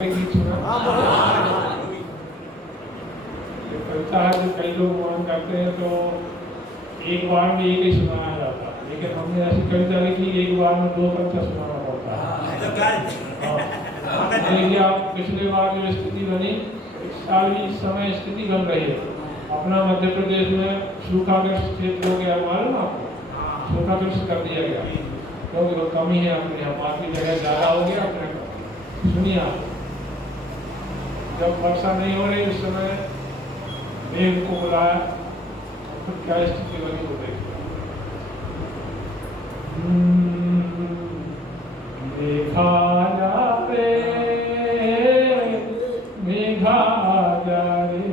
कविता है जो कई लोग मान करते हैं तो एक बार में एक ही सुनाया जाता है, लेकिन हमने ऐसी कविता लिखी एक बार में दो कविता सुनाना पड़ता है। आप पिछले बार जो स्थिति बनी, इस साल भी इस समय स्थिति बन रही है। अपना मध्य प्रदेश में सूखाग्रस्त क्षेत्र हो गया, मालूम आपको? सूखाग्रस्त कर दिया गया क्योंकि वो कमी है अपने यहाँ, बाकी जगह ज़्यादा हो गया अपने। सुनिए आप, जब वर्षा नहीं हो रही उस समय मेघ को बुलाया और फिर क्या स्थिति बनी वो देखिए। मेघा जा रे, मेघा जा रे,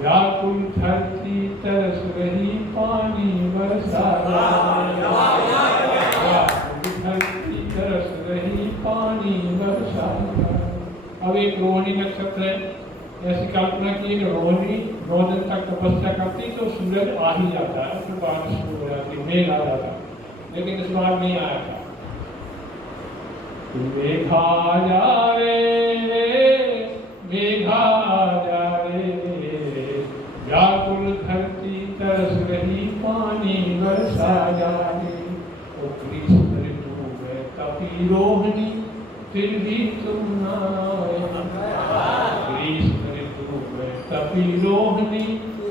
व्याकुल धरती तरस रही पानी बरसा, धरती तरस रही पानी बरसा। अब एक रोहिणी नक्षत्र है, ऐसी कल्पना की कि रोहिणी 9 दिन तक तपस्या करती तो सूरज आ ही जाता है, फिर बारिश शुरू हो जाती, मेघ आ जाता, लेकिन इस बार नहीं आया था। मेघा जा रे, मेघा जा रे, व्याकुल धरती तरस रही पानी बरसा जा रे। ओ ग्रीष्म ऋतु में तपी रोहिणी फिर भी तुम न आए, ग्रीष्म ऋतु में तपी रोहिणी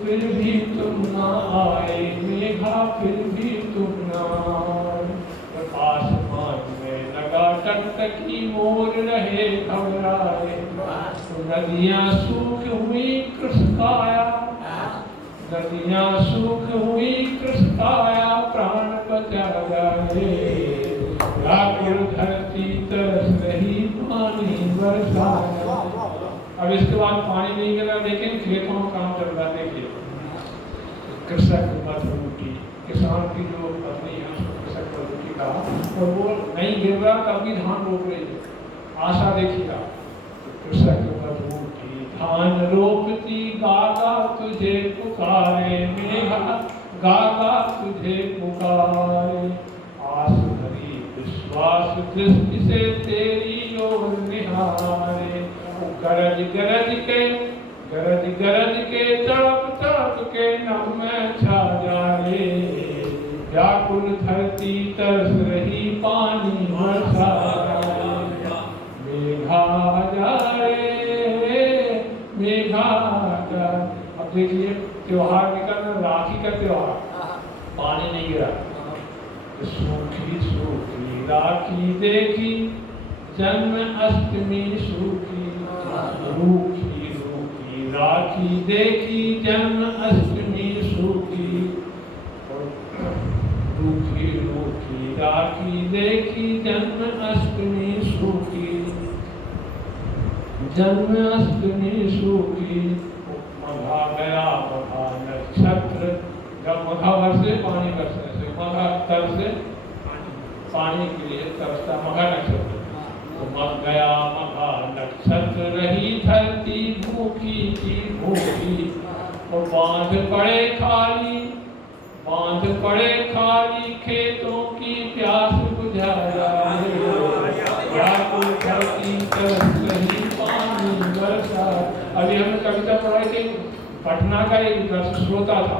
फिर भी तुम न आए, मेघा फिर भी तुम न आए। आसमान में लगा टकटकी मोर रहे घबराए, नदियाँ सूख हुई कृषकाया, नदियाँ सूख हुई कृषकाया, प्राण बचा जाए, व्याकुल धरती तरस रही पानी बरसा। अब इसके बाद पानी नहीं गिरा, लेकिन खेतों में काम चल रहा। देखिए, कृषक मधुमक्खी, किसान की जो पत्नी है उसको कृषक मधुमक्खी कहा, और वो नहीं गिर रहा तब भी धान रोप रही है। आशा देखिएगा, कृषक मधुमक्खी धान रोपती, गागा तुझे पुकारे, मेघा गागा तुझे पुकारे, आस भरी विश्वास दृष्टि से तेरी ओर निहारे। गरज गरज के, गरज गरज के, तड़प तड़प के नभ में छा जाए, व्याकुल धरती तरस रही पानी बरसा जाए, मेघा जा रे, मेघा जा। अब देखिए त्योहार निकल, राखी का त्योहार, पानी नहीं गिरा, सूखी सूखी राखी देखी, जन्म अष्टमी सूखी, रूखी रूखी राखी देखी, जन्म अष्टमी सूखी, रूखी रूखी राखी देखी, जन्म अष्टमी सूखी, जन्म अष्टमी सूखी। मघा गया मघा नक्षत्र, जब मघा बरसे पानी बरसने से, मघा तरसे पानी के लिए तरसता मघा नक्षत्र, तो मग गया मघा नक्षत्र, रही धरती भूखी की भूखी, और बांध पड़े खाली, बांध पड़े खाली, खेतों की प्यास बुझा जाए, व्याकुल धरती तरस रही पानी बरसा। अभी हमने कविता पढ़ाई थी, पटना का एक दर्शक श्रोता था,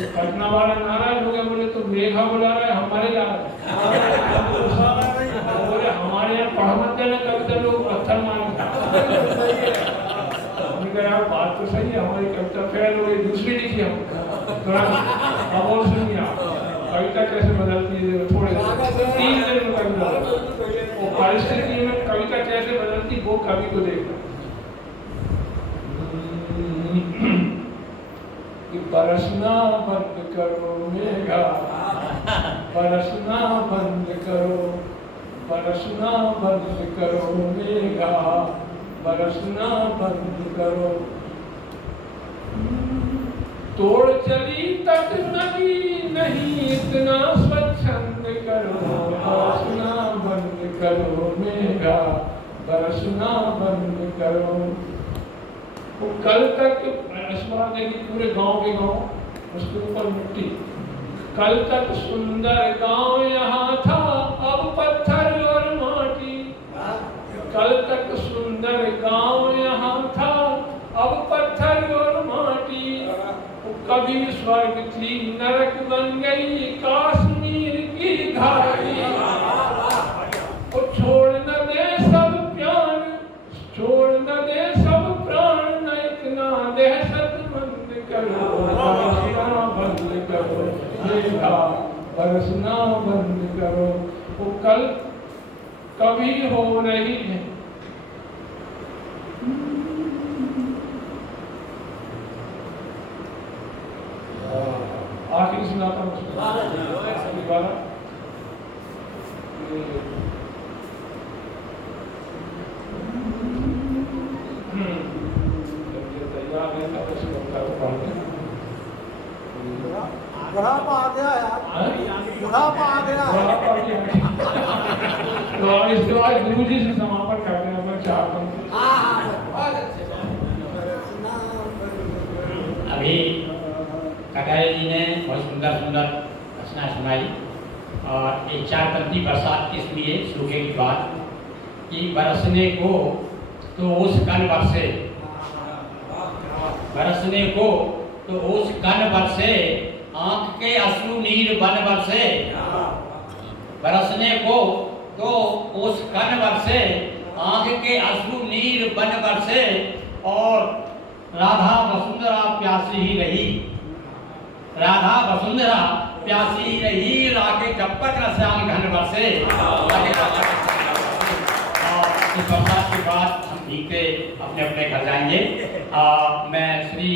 पटना वाला नाराज हो गया, बोले तो मेघा बुला रहा है, हमारे जा रहा है, बोले हमारे यहाँ पढ़ मत देना कविता, लोग पत्थर मारेंगे। हमने कहा यार बात तो सही है, हमारी कविता फेल हो गई, दूसरी लिखी हम। अब और सुनिए आप, कविता कैसे बदलती है, थोड़े 3 दिन में कविता, वो परिस्थिति में कविता कैसे बदलती वो कवि को देखना। बरसना बंद करो मेघा, बरसना बंद करो, बरसना बंद करो मेघा, बरसना बंद करो। तोड़ चली तट नदी नहीं इतना स्वच्छंद करो, बरसना बंद करो मेघा, बरसना बंद करो। वो कल तक पूरे गांव के गांव, उसके ऊपर मिट्टी, कल तक सुंदर गांव यहाँ था, अब पत्थर और माटी, कल तक सुंदर गांव यहाँ था, अब पत्थर और माटी। कभी स्वर्ग थी नरक बन गई कश्मीर की घाटी। छोड़ न दे सब प्राण, छोड़ न दे सब प्राण, न इतना दहशतमंद करो, बरसना बंद करो, मेरा बरसना बंद करो। वो कल कभी हो रही है। आखिरी सुनाता हूँ दोबारा। बुढ़ापा आ गया यार, बुढ़ापा आ गया। तो इसके बाद गुरु जी से समापन करते हैं। मैं चाहता हूँ अभी कटारे जी ने बहुत सुंदर सुंदर रचना सुनाई और एक 4 पंक्ति बरसात इसलिए सूखे की बात कि बरसने को तो उस कन बरसे, बरसने को तो उस कन बरसे, आंख के अश्रु नीर बन बरसे। बरसने को तो उस कन बरसे, आंख के अश्रु नीर बन बरसे। और राधा वसुंधरा प्यासी ही रही, राधा वसुंधरा प्यासी ही रही, रागे कपट रसायन घन बरसे। इस बरसात के बाद हम भीगते अपने अपने घर जाएंगे। मैं श्री